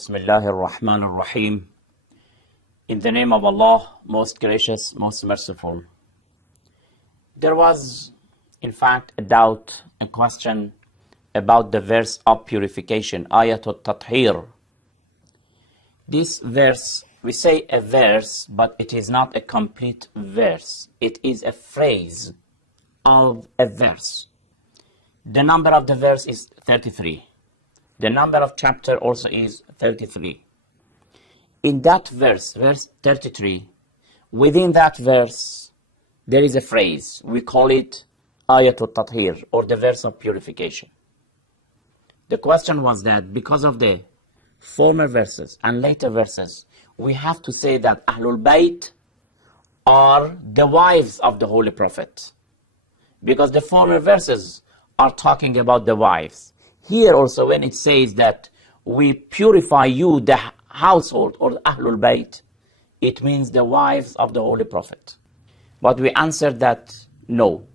Bismillahir Rahmanir Rahim. In the name of Allah, most gracious, most merciful. There was, in fact, a doubt, a question about the verse of purification, Ayatul Tathir. This verse, we say a verse, but it is not a complete verse. It is a phrase of a verse. The number of the verse is 33. The number of chapter also is 33. In that verse, verse 33, within that verse, there is a phrase. We call it Ayatul Tathir, or the verse of purification. The question was that because of the former verses and later verses, we have to say that Ahlulbait are the wives of the Holy Prophet. Because the former verses are talking about the wives. Here also when it says that we purify you, the household or Ahlulbait, it means the wives of the Holy Prophet. But we answered that no.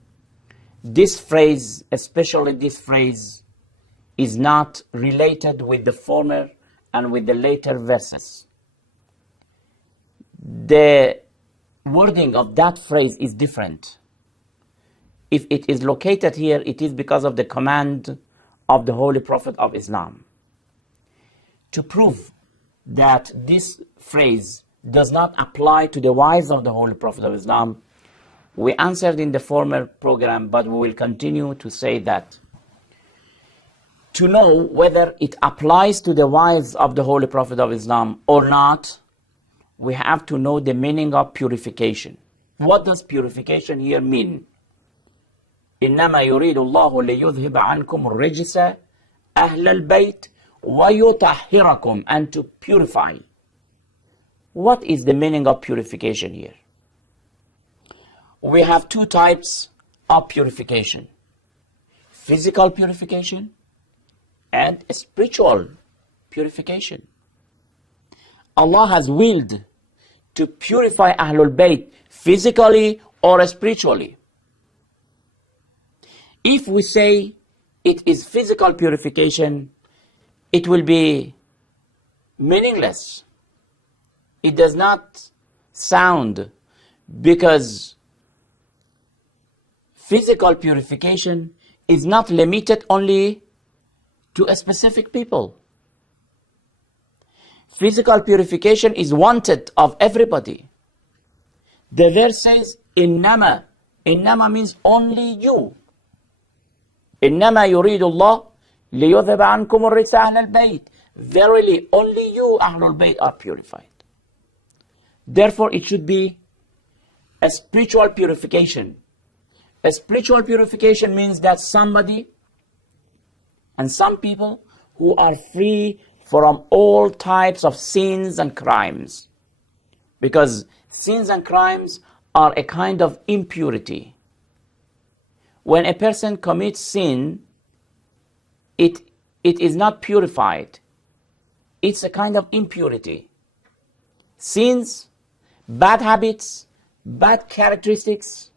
This phrase, especially this phrase, is not related with the former and with the later verses. The wording of that phrase is different. If it is located here, it is because of the command of the Holy Prophet of Islam. To prove that this phrase does not apply to the wives of the Holy Prophet of Islam, we answered in the former program, but we will continue to say that to know whether it applies to the wives of the Holy Prophet of Islam or not, we have to know the meaning of purification. What does purification here mean? إنما يريد الله ليذهب عنكم الرجس أهل البيت ويطهركم, and to purify. What is the meaning of purification here? We have two types of purification: physical purification and spiritual purification. Allah has willed to purify Ahlul Bayt physically or spiritually. If we say it is physical purification, it will be meaningless. It does not sound, because physical purification is not limited only to a specific people. Physical purification is wanted of everybody. The verse says, Innama. Innama means only you. إنما يريد الله ليذهب عنكم الرجس أهل البيت. Verily, only you, Ahlul Bayt, are purified. Therefore, it should be a spiritual purification. A spiritual purification means that somebody and some people who are free from all types of sins and crimes. Because sins and crimes are a kind of impurity. When a person commits sin, it is not purified. It's a kind of impurity. Sins, bad habits, bad characteristics,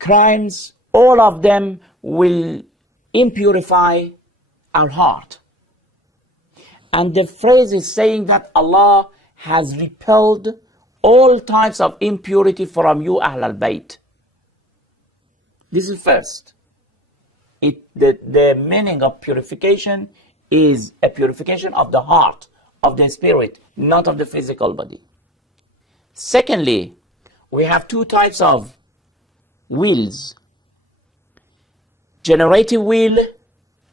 crimes, all of them will impurify our heart. And the phrase is saying that Allah has repelled all types of impurity from you, Ahlul Bayt. This is first. The meaning of purification is a purification of the heart, of the spirit, not of the physical body. Secondly, we have two types of wills: generative will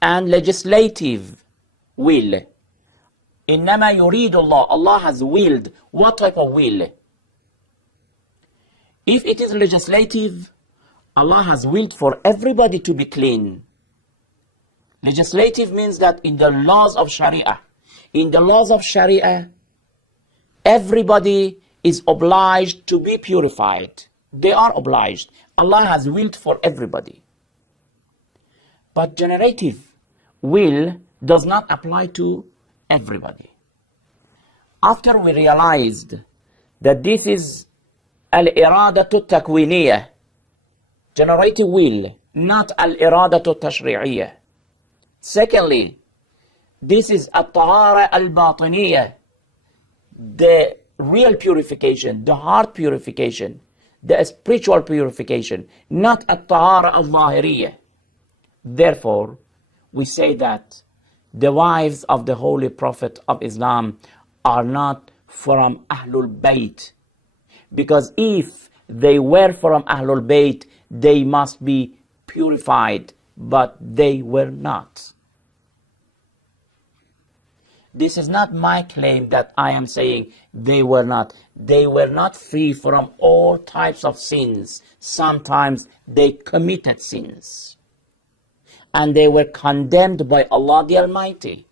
and legislative will. إنما يريد الله. Allah has willed. What type of will? If it is legislative, Allah has willed for everybody to be clean. Legislative means that in the laws of Sharia, everybody is obliged to be purified. They are obliged. Allah has willed for everybody. But generative will does not apply to everybody. After we realized that this is al-iradatu takwiniyah, generative will, not al-iradatu tashri'iyah. Secondly, This is at-tahara al-batiniyah, the real purification, the heart purification, the spiritual purification, not at-tahara al-zahiriyah. Therefore, we say that the wives of the Holy Prophet of Islam are not from Ahlulbait, because if they were from Ahlulbait, they must be purified, but they were not. This is not my claim that I am saying they were not. They were not free from all types of sins. Sometimes they committed sins, and they were condemned by Allah the Almighty.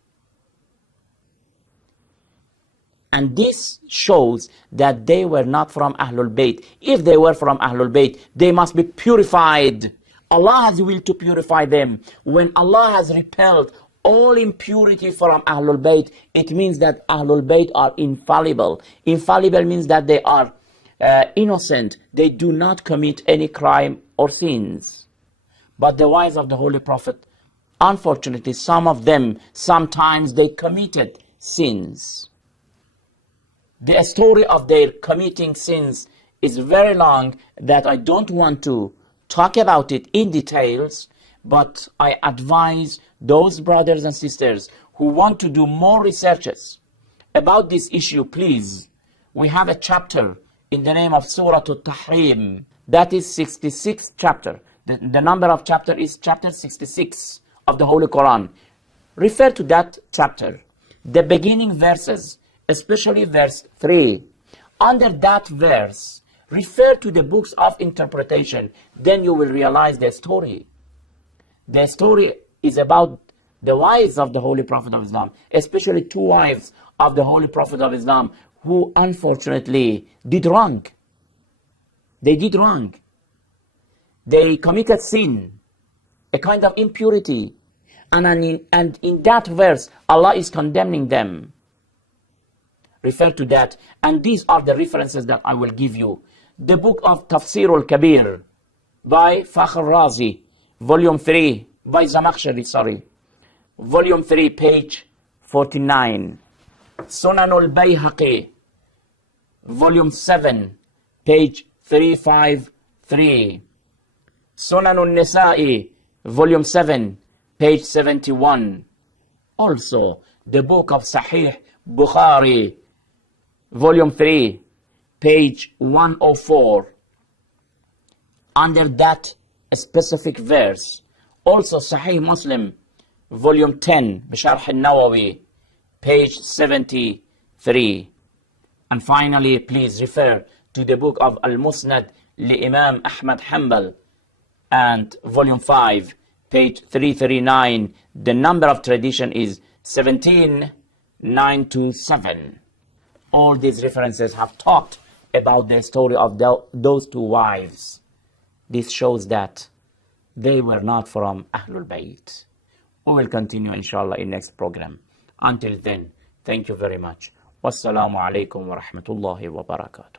And this shows that they were not from Ahlul Bayt. If they were from Ahlul Bayt, they must be purified. Allah has will to purify them. When Allah has repelled all impurity from Ahlul Bayt, it means that Ahlul Bayt are infallible. Infallible means that they are innocent. They do not commit any crime or sins. But the wives of the Holy Prophet, unfortunately, some of them, sometimes they committed sins. The story of their committing sins is very long, that I don't want to talk about it in details, but I advise those brothers and sisters who want to do more researches about this issue, please. We have a chapter in the name of Surah Al-Tahrim. That is 66th chapter. The number of chapter is chapter 66 of the Holy Quran. Refer to that chapter. The beginning verses, especially verse 3. Under that verse, refer to the books of interpretation. Then you will realize the story. The story is about the wives of the Holy Prophet of Islam, especially two wives of the Holy Prophet of Islam who unfortunately did wrong. They did wrong. They committed sin, a kind of impurity. And in that verse, Allah is condemning them. Refer to that. And these are the references that I will give you. The book of Tafsir al-Kabir by Fakhr Razi, volume 3, by Zamakhshari, volume 3, page 49. Sunan al-Bayhaqi, volume 7, page 353. Sunan al-Nisa'i, volume 7, page 71. Also, the book of Sahih Bukhari, volume 3, page 104. Under that specific verse. Also Sahih Muslim, volume 10, Bisharh al-Nawawi, page 73. And finally, please refer to the book of Al-Musnad li Imam Ahmad Hanbal, and volume 5, page 339. The number of tradition is 17927. All these references have talked about the story of those two wives. This shows that they were not from Ahlul Bayt. We will continue inshallah in next program. Until then, thank you very much. Wassalamu alaikum wa rahmatullahi wa barakatuh.